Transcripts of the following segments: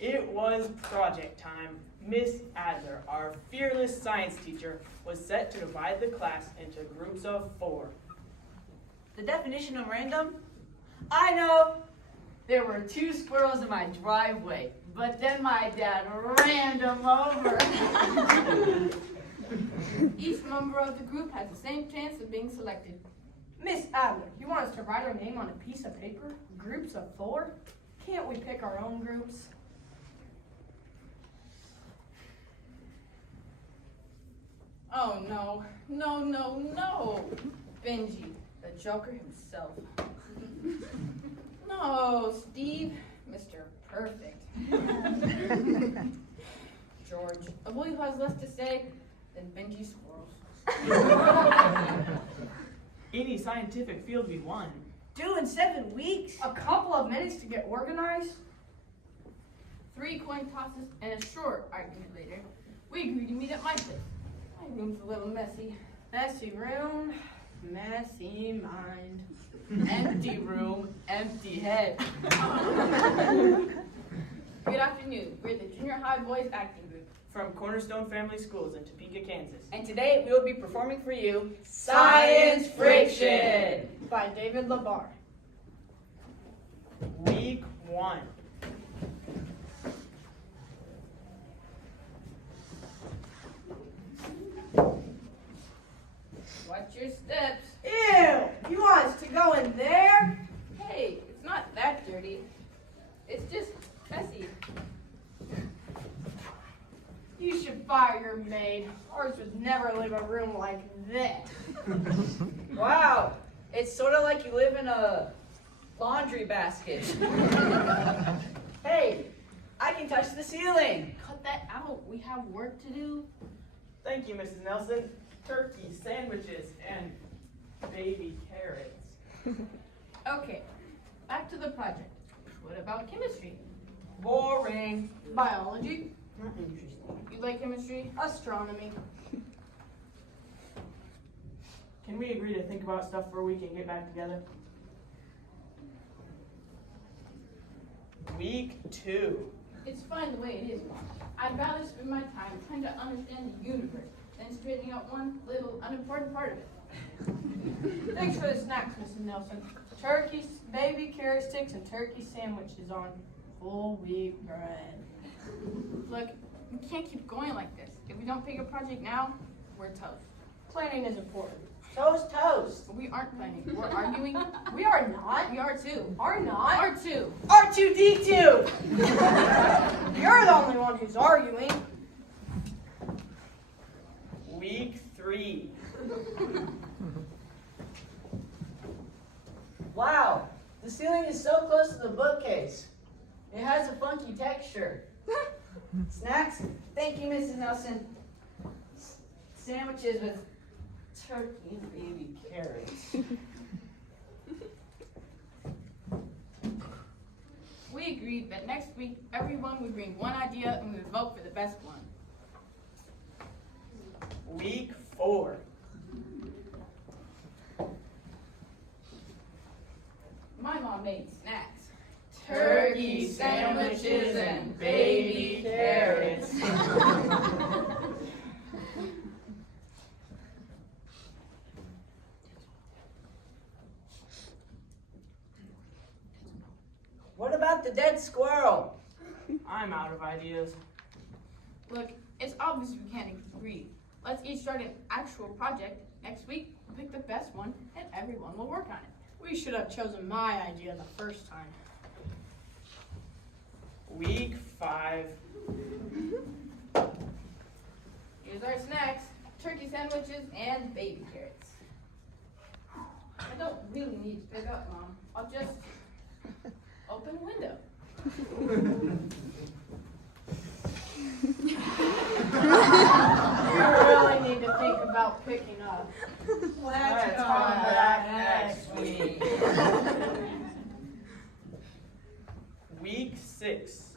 It was project time. Miss Adler, our fearless science teacher, was set to divide the class into groups of 4. The definition of random? I know! There were 2 squirrels in my driveway, but then my dad ran them over. Each member of the group has the same chance of being selected. Miss Adler, you want us to write our name on a piece of paper? Groups of 4? Can't we pick our own groups? Oh no, no, no, no! Benji, the Joker himself. No, Steve, Mr. Perfect. George, a boy who has less to say than Benji Squirrels. Any scientific field we won. 2 in 7 weeks? A couple of minutes to get organized? 3 coin tosses and a short argument later, we agreed to meet at my place. My room's a little messy. Messy room, messy mind. Empty room, empty head. Good afternoon. We're the Junior High Boys Acting Group. From Cornerstone Family Schools in Topeka, Kansas. And today we will be performing for you Science Friction By David Labar. Week 1. Watch your steps. Ew! You want us to go in there? Hey, it's not that dirty. It's just messy. You should fire your maid. Ours would never leave a room like this. Wow, it's sort of like you live in a laundry basket. Hey, I can touch the ceiling. Cut that out. We have work to do. Thank you, Mrs. Nelson. Turkey, sandwiches, and baby carrots. Okay, back to the project. What about chemistry? Boring. Biology, Not interesting. You like chemistry? astronomy. Can we agree to think about stuff for a week and get back together? Week 2. It's fine the way it is, Mom. I'd rather spend my time trying to understand the universe than straightening out one little unimportant part of it. Thanks for the snacks, Mrs. Nelson. Turkey, baby carrot sticks, and turkey sandwiches on whole wheat bread. Look, we can't keep going like this. If we don't pick a project now, we're toast. Planning is important. Toast, toast. But we aren't planning. We're arguing. We are not. We are too. Are not. Are too. R2D2. You're the only one who's arguing. Week 3. Wow, the ceiling is so close to the bookcase. It has a funky texture. Snacks? Thank you, Mrs. Nelson. Sandwiches with turkey and baby carrots. We agreed that next week everyone would bring one idea and we would vote for the best one. Week 4. My mom made snacks. Turkey sandwiches and baby carrots. What about the dead squirrel? I'm out of ideas. Look, it's obvious we can't agree. Let's each start an actual project. Next week, we'll pick the best one and everyone will work on it. We should have chosen my idea the first time. Week 5. Here's our snacks, turkey sandwiches and baby carrots. I don't really need to pick up, Mom. I'll just open a window. You really need to think about picking up. Let's come back next week. Week 6.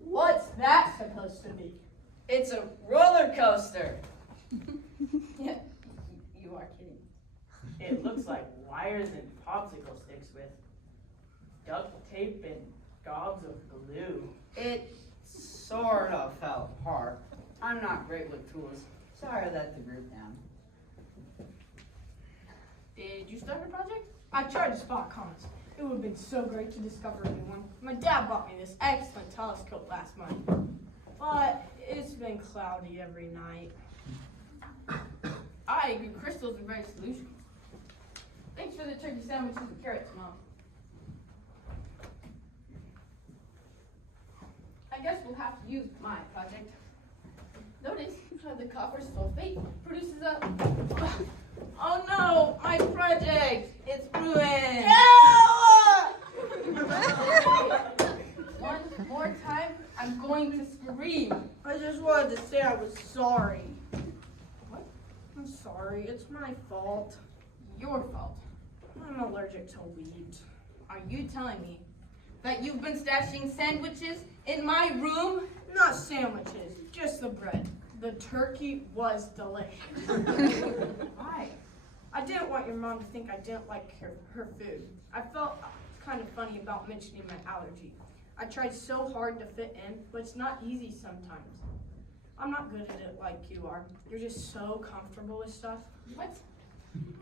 What's that supposed to be? It's a roller coaster. Yeah, you are kidding. It looks like wires and popsicle sticks with duct tape and gobs of glue. It sort of fell apart. I'm not great with tools. Sorry I let the group down. Did you start a project? I tried to spot comets. It would have been so great to discover a new one. My dad bought me this excellent telescope last month, but it's been cloudy every night. I agree crystals are great solutions. Thanks for the turkey sandwiches and carrots, Mom. I guess we'll have to use my project. Notice how the copper sulfate produces a... Oh no, my project! It's ruined! One more time, I'm going to scream. I just wanted to say I was sorry. What? I'm sorry. It's my fault. Your fault. I'm allergic to wheat. Are you telling me that you've been stashing sandwiches in my room? Not sandwiches, just the bread. The turkey was delicious. Why? I didn't want your mom to think I didn't like her food. I felt kind of funny about mentioning my allergy. I tried so hard to fit in, but it's not easy sometimes. I'm not good at it like you are. You're just so comfortable with stuff. What?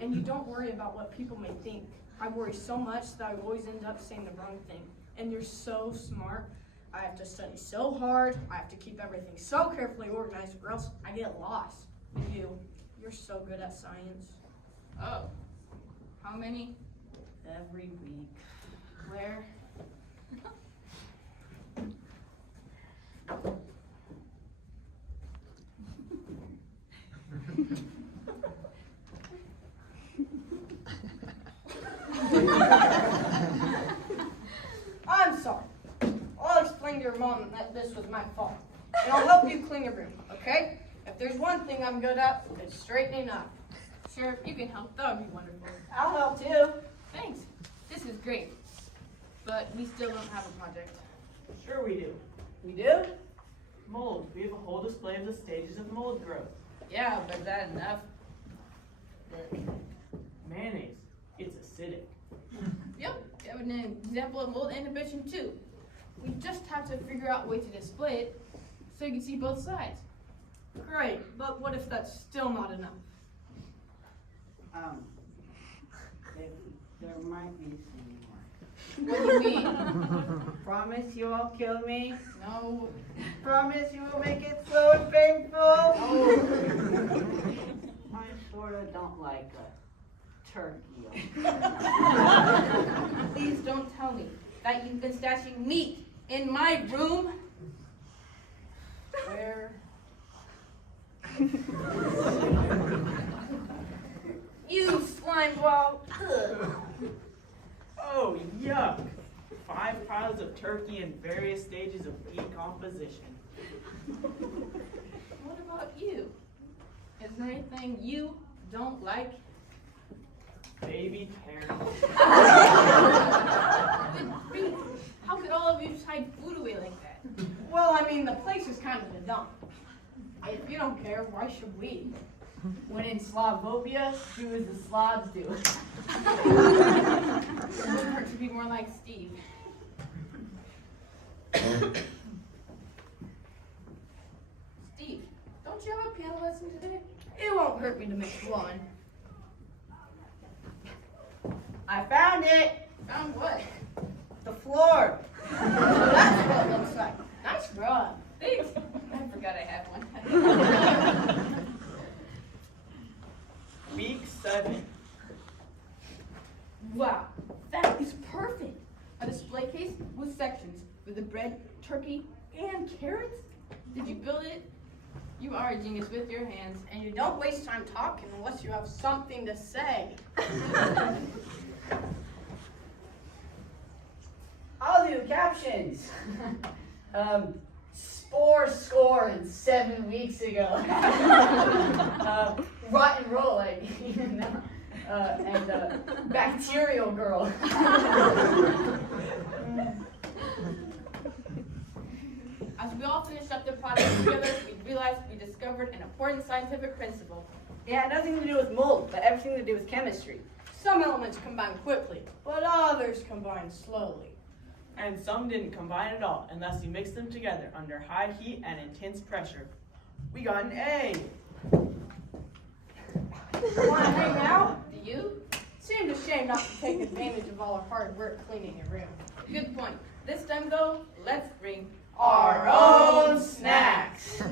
And you don't worry about what people may think. I worry so much that I always end up saying the wrong thing. And you're so smart. I have to study so hard. I have to keep everything so carefully organized or else I get lost. You're so good at science. Oh. How many? Every week. Where? I'm sorry. I'll explain to your mom that this was my fault. And I'll help you clean your room, okay? If there's one thing I'm good at, it's straightening up. Sure, if you can help, that would be wonderful. I'll help too. Thanks. This is great. But we still don't have a project. Sure we do. We do? Mold. We have a whole display of the stages of mold growth. Yeah, but is that enough? Mayonnaise. It's acidic. Yep, we have an example of mold inhibition too. We just have to figure out a way to display it so you can see both sides. Great, but what if that's still not enough? There might be some more. What do you mean? Promise you won't kill me? No. Promise you will make it slow and painful? I sorta don't like a turkey. Please don't tell me that you've been stashing meat in my room. Where? You slime ball. Ugh. Oh, yuck. 5 piles of turkey in various stages of decomposition. What about you? Is there anything you don't like? Baby carrots. How could all of you just hide food away like that? Well, I mean, the place is kind of a dump. If you don't care, why should we? When in Slavopia, do as the Slavs do. It wouldn't hurt to be more like Steve. Steve, don't you have a piano lesson today? It won't hurt me to make one. I found it! Found what? The floor! That's what it looks like. Nice run. Thanks. I forgot I had one. Week 7. Wow, that is perfect. A display case with sections for the bread, turkey, and carrots? Did you build it? You are a genius with your hands. And you don't waste time talking unless you have something to say. I'll do captions. Spore score and 7 weeks ago. Rock and roll, I mean. And bacterial girl. As we all finished up the project together, we realized we discovered an important scientific principle. It had nothing to do with mold, but everything to do with chemistry. Some elements combine quickly, but others combine slowly. And some didn't combine at all unless you mixed them together under high heat and intense pressure. We got an A. Wanna hang out? Do you? Seemed a shame not to take advantage of all our hard work cleaning your room. Good point. This time though, let's bring Our own snacks.